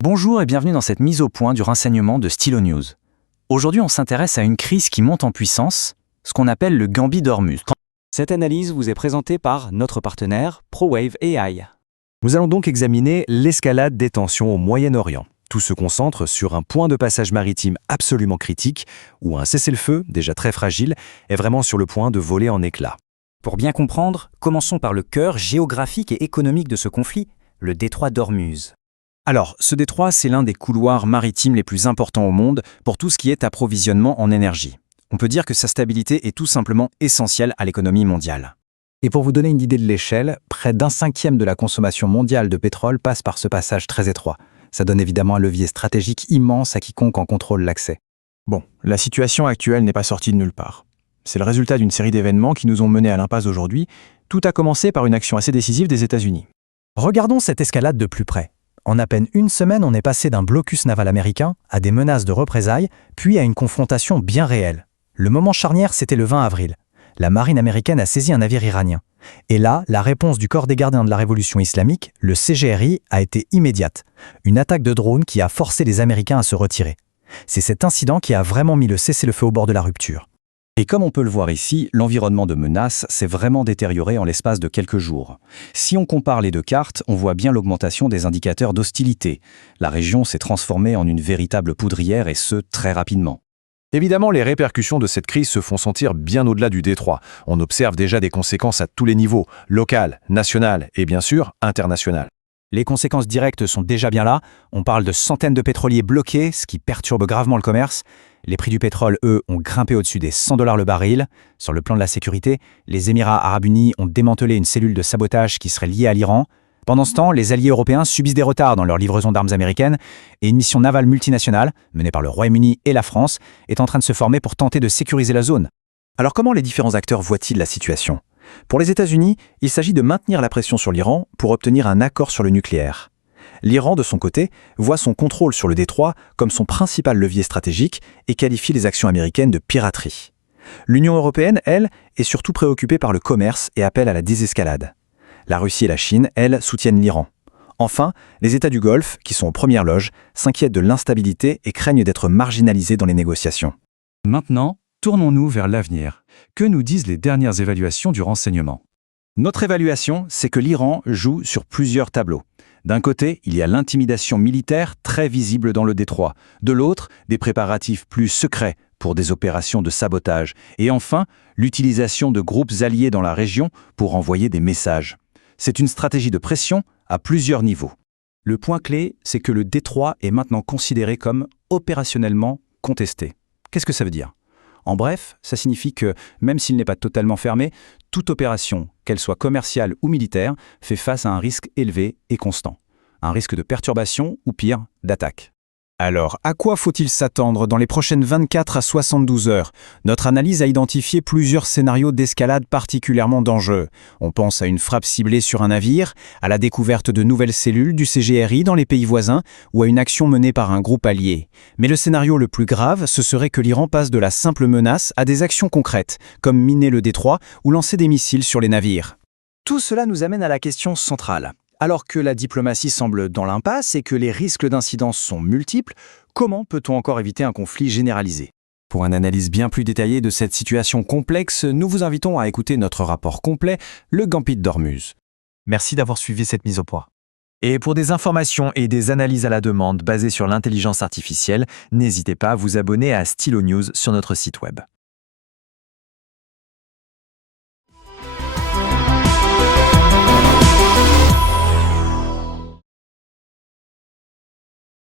Bonjour et bienvenue dans cette mise au point du renseignement de Stylo News. Aujourd'hui, on s'intéresse à une crise qui monte en puissance, ce qu'on appelle le gambit d'Ormuz. Cette analyse vous est présentée par notre partenaire ProWave AI. Nous allons donc examiner l'escalade des tensions au Moyen-Orient. Tout se concentre sur un point de passage maritime absolument critique, où un cessez-le-feu, déjà très fragile, est vraiment sur le point de voler en éclats. Pour bien comprendre, commençons par le cœur géographique et économique de ce conflit, le détroit d'Ormuz. Alors, ce détroit, c'est l'un des couloirs maritimes les plus importants au monde pour tout ce qui est approvisionnement en énergie. On peut dire que sa stabilité est tout simplement essentielle à l'économie mondiale. Et pour vous donner une idée de l'échelle, près d'un cinquième de la consommation mondiale de pétrole passe par ce passage très étroit. Ça donne évidemment un levier stratégique immense à quiconque en contrôle l'accès. Bon, la situation actuelle n'est pas sortie de nulle part. C'est le résultat d'une série d'événements qui nous ont menés à l'impasse aujourd'hui. Tout a commencé par une action assez décisive des États-Unis. Regardons cette escalade de plus près. En à peine une semaine, on est passé d'un blocus naval américain à des menaces de représailles, puis à une confrontation bien réelle. Le moment charnière, c'était le 20 avril. La marine américaine a saisi un navire iranien. Et là, la réponse du corps des gardiens de la révolution islamique, le CGRI, a été immédiate. Une attaque de drone qui a forcé les Américains à se retirer. C'est cet incident qui a vraiment mis le cessez-le-feu au bord de la rupture. Et comme on peut le voir ici, l'environnement de menace s'est vraiment détérioré en l'espace de quelques jours. Si on compare les deux cartes, on voit bien l'augmentation des indicateurs d'hostilité. La région s'est transformée en une véritable poudrière et ce, très rapidement. Évidemment, les répercussions de cette crise se font sentir bien au-delà du détroit. On observe déjà des conséquences à tous les niveaux, local, national et bien sûr international. Les conséquences directes sont déjà bien là. On parle de centaines de pétroliers bloqués, ce qui perturbe gravement le commerce. Les prix du pétrole, eux, ont grimpé au-dessus des $100 le baril. Sur le plan de la sécurité, les Émirats arabes unis ont démantelé une cellule de sabotage qui serait liée à l'Iran. Pendant ce temps, les alliés européens subissent des retards dans leur livraison d'armes américaines et une mission navale multinationale, menée par le Royaume-Uni et la France, est en train de se former pour tenter de sécuriser la zone. Alors comment les différents acteurs voient-ils la situation ? Pour les États-Unis, il s'agit de maintenir la pression sur l'Iran pour obtenir un accord sur le nucléaire. L'Iran, de son côté, voit son contrôle sur le détroit comme son principal levier stratégique et qualifie les actions américaines de piraterie. L'Union européenne, elle, est surtout préoccupée par le commerce et appelle à la désescalade. La Russie et la Chine, elles, soutiennent l'Iran. Enfin, les États du Golfe, qui sont aux premières loges, s'inquiètent de l'instabilité et craignent d'être marginalisés dans les négociations. Maintenant, tournons-nous vers l'avenir. Que nous disent les dernières évaluations du renseignement ? Notre évaluation, c'est que l'Iran joue sur plusieurs tableaux. D'un côté, il y a l'intimidation militaire très visible dans le détroit. De l'autre, des préparatifs plus secrets pour des opérations de sabotage. Et enfin, l'utilisation de groupes alliés dans la région pour envoyer des messages. C'est une stratégie de pression à plusieurs niveaux. Le point clé, c'est que le détroit est maintenant considéré comme opérationnellement contesté. Qu'est-ce que ça veut dire ? En bref, ça signifie que, même s'il n'est pas totalement fermé, toute opération, qu'elle soit commerciale ou militaire, fait face à un risque élevé et constant. Un risque de perturbation ou pire, d'attaque. Alors, à quoi faut-il s'attendre dans les prochaines 24 à 72 heures ? Notre analyse a identifié plusieurs scénarios d'escalade particulièrement dangereux. On pense à une frappe ciblée sur un navire, à la découverte de nouvelles cellules du CGRI dans les pays voisins ou à une action menée par un groupe allié. Mais le scénario le plus grave, ce serait que l'Iran passe de la simple menace à des actions concrètes, comme miner le détroit ou lancer des missiles sur les navires. Tout cela nous amène à la question centrale. Alors que la diplomatie semble dans l'impasse et que les risques d'incidence sont multiples, comment peut-on encore éviter un conflit généralisé ? Pour une analyse bien plus détaillée de cette situation complexe, nous vous invitons à écouter notre rapport complet, le Gambit d'Ormuz. Merci d'avoir suivi cette mise au point. Et pour des informations et des analyses à la demande basées sur l'intelligence artificielle, n'hésitez pas à vous abonner à Stylo News sur notre site web.